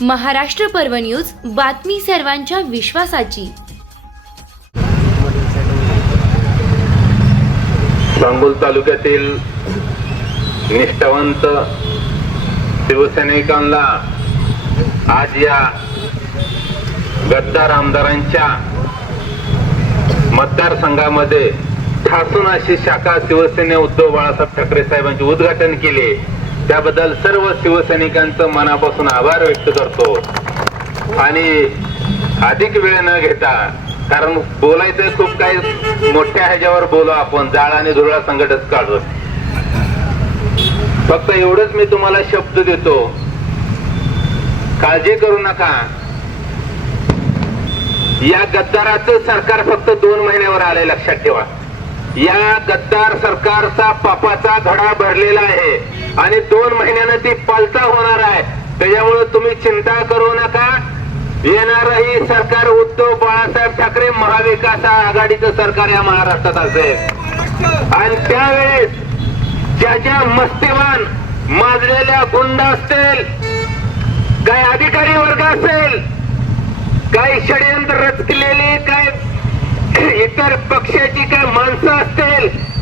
महाराष्ट्र पर्व न्यूज बातमी सर्वांच्या विश्वासाची. सांगोल तालुक्यातील निष्ठावंत शिवसैनिकांना आज या गद्दार आमदारांच्या मतदारसंघामध्ये ठासून अशी शाखा शिवसेने उद्धव बाळासाहेब ठाकरे साहेबांचे उद्घाटन केले. त्याबद्दल सर्व शिवसैनिकांचं मनापासून आभार व्यक्त करतो. आणि अधिक वेळ न घेता कारण बोलायचं खूप काही मोठ्या ह्याच्यावर बोलू आपण जाळ आणि धुरळा संकटच काढू फक्त एवढंच मी तुम्हाला शब्द देतो. काळजी करू नका. या गद्दाराचं सरकार फक्त दोन महिन्यावर आलंय लक्षात ठेवा. या गद्दार सरकारचा पापाचा घडा भरलेला आहे. आणि दोन महिन्यानं ती पलता होणार आहे. त्याच्यामुळे तुम्ही चिंता करू नका. येणार ही सरकार उद्धव बाळासाहेब ठाकरे महाविकास आघाडीचं सरकार या महाराष्ट्रात असेल. आणि त्यावेळेस ज्या ज्या मस्तीवान माजलेल्या गुंड असतील काय अधिकारी वर्ग असेल काही षडयंत्र रचलेली काय इतर पक्षाची काय माणसं असतील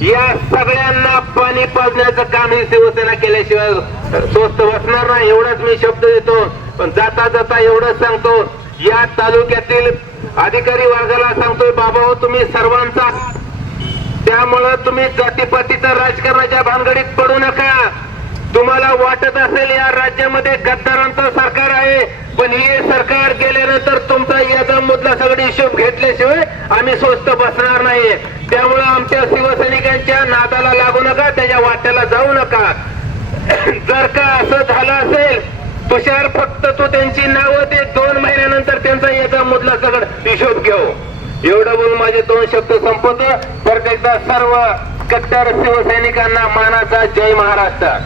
या सगळ्यांना पाणी पाजण्याचं काम ही शिवसेना केल्याशिवाय स्वस्त बसणार नाही एवढाच मी शब्द देतो. पण जाता जाता एवढंच सांगतो. या तालुक्यातील अधिकारी वर्गाला सांगतोय बाबा हो तुम्ही सर्वांचा त्यामुळं तुम्ही जातीपातीच्या राजकारणाच्या भानगडीत पडू नका. तुम्हाला वाटत असेल या राज्यामध्ये गद्दारांचं सरकार आहे पण हे सरकार गेल्यानंतर तुमचा याचा मुद्दा सगळे हिशोब घेतल्याशिवाय आम्ही स्वस्त बसणार नाही त्यामुळं आमच्या शिवसैनिकांच्या नादाला लागू नका त्याच्या वाट्याला जाऊ नका. जर का असं झालं असेल तुषार फक्त तू त्यांची नावं दे दोन महिन्यानंतर त्यांचा याचा मुदला सगळं हिशोब घेऊ. एवढं बोलून माझे दोन शब्द संपवतो. परत एकदा सर्व कट्टर शिवसैनिकांना मानाचा जय महाराष्ट्र.